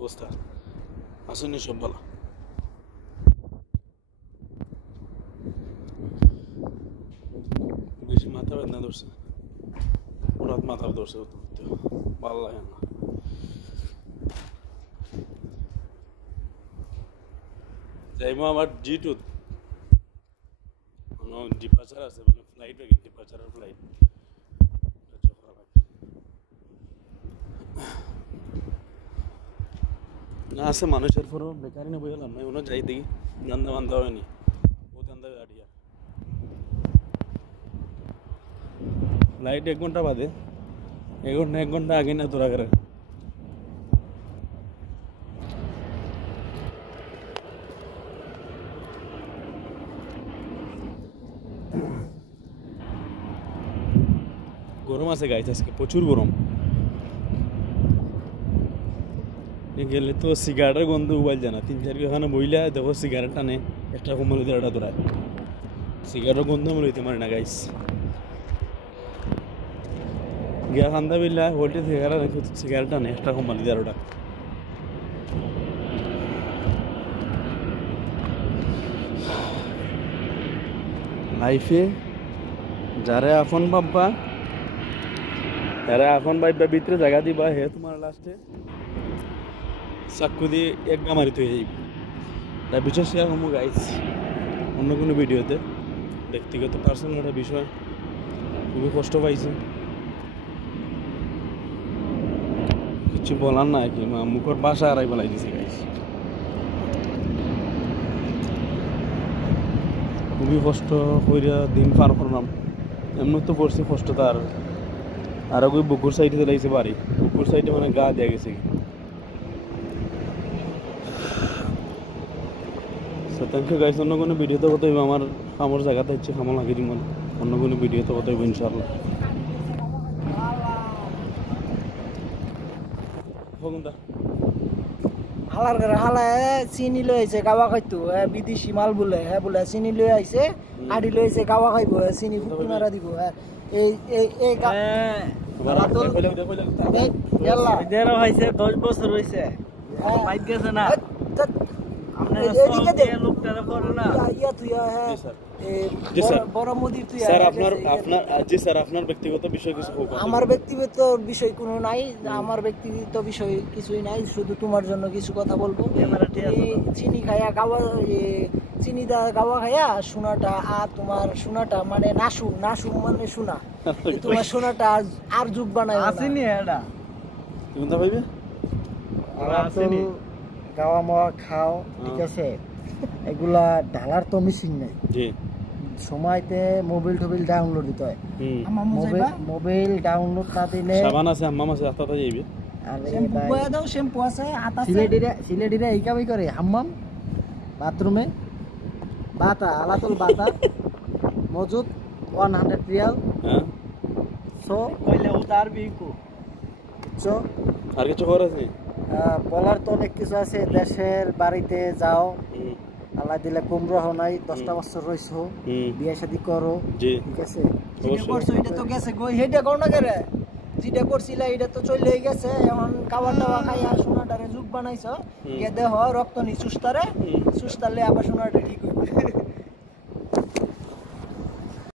অবস্থা আসেনি সব ভালো বেশি মাথা বেদনা ধরছে হঠাৎ মাথা ধরছে ভালো লাগে না যাইবো আমার G2 ডিপার্চার আছে ফ্লাইট ডিপার্চারের ফ্লাইট না আছে মানুষের পরও বেকারি না বুঝলাম না ওনা যাই দেখি জানতে বান্ধা হয়নি ও জানতে গাড়িয়া ফ্লাইট 1 ঘন্টা বাদে 1 ঘন্টা আগে না তোরা করে গরম আছে গাইস আজকে প্রচুর গরম গেলে তো সিগারেটের গন্ধ উবাইল জানা 3-4 খানা বইলা দেখো সিগারেট টানে একটা কম্বল দিয়ে এটা ধরায় সিগারেটের গন্ধ মনে হইতে পারে না গাইস গিয়া খান্দা বিল্লা হোল্টে সিগারেট টানে একটা কম্বল দিয়ে ওটা লাইফে যারা আপন ভাববা যারা আপন ভাববা ভিতরে জায়গা দিবা হে তোমার লাস্টে চাকু দিয়ে এক গামারিত হয়ে যাইব তার বিষয় শেয়ার করবো গাইস অন্য কোনো ভিডিওতে ব্যক্তিগত পার্সোনাল একটা বিষয় খুবই কষ্ট পাইছে কিছু বলার না কি মুখর বাসা আড়াই বলাই দিছে গাইস খুবই কষ্ট কইরা দিন পার করলাম এমন তো পড়ছি কষ্ট তার আর ওই বুকুর সাইডে লাগছে বাড়ি বুকুর সাইডে মানে গা দেয়া গেছে থ্যাংক ইউ গাইস অন্য কোনো ভিডিওতে কথা হইব আমার কামর জায়গাতে হচ্ছে কামল লাগিয়ে দিব অন্য কোনো ভিডিওতে কথা হইব ইনশাআল্লাহ ফোনটা হালার করে হালায় চিনি লই আইছে গাওয়া খাইতো বিদেশি মাল বলে বলে চিনি লই আইছে আড়ি লই আইছে গাওয়া খাইবো চিনি ফুকি মারা দিব এই এই এই ইয়াল্লা দেরা হইছে 10 বছর হইছে বাইক গেছে না এদিকে লোকটারে পড়ে না ইয়া তুই হ্যাঁ জি স্যার বড় মুদি তুই স্যার আপনার জি স্যার আপনার ব্যক্তিগত বিষয় কিছু হোক আমার ব্যক্তিগত বিষয় কোনো নাই আমার ব্যক্তিগত বিষয় কিছুই নাই শুধু তোমার জন্য কিছু কথা বলবো চিনি খায়া গাওয়া চিনি দা গাওয়া খায়া সোনাটা আর তোমার সোনাটা মানে নাসু নাসু মানে সোনা তোমার সোনাটা আর যুগ বানায় আসেনি এটা তুমি দা ভাইবে আর আসেনি গাওয়া মাওয়া খাও ঠিক আছে এগুলা ঢালার তো মেশিন নাই জি সময়তে মোবাইল টোবিল ডাউনলোড দিতে হয় মোবাইল ডাউনলোড না দিলে সাবান আছে হাম্মাম আছে আতাতে যাইবে আর শ্যাম্পু বয়া দাও শ্যাম্পু আছে আতা সিলেটিরা এই কামই করে হাম্মাম বাথরুমে বাতা আলাতুল বাতা মজুদ 100 রিয়াল হ্যাঁ সো কইলে উতার বিকু সো আর কিছু খবর আছে বলার তো অনেক কিছু আছে দেশের বাড়িতে যাও আল্লাহ দিলে কুমড়ো নাই 10টা বছর রইছো বিয়ে শাদী করো ঠিক আছে যেটা করছো এটা তো গেছে গই হেডা কোন না করে যেটা করছিলা এটা তো চলে গেছে এখন খাবার দাওয়া খাইয়া সোনাটারে যুগ বানাইছো কে দেহ রক্ত নি সুস্তারে সুস্তালে আবার সোনাটা ঠিক হইবে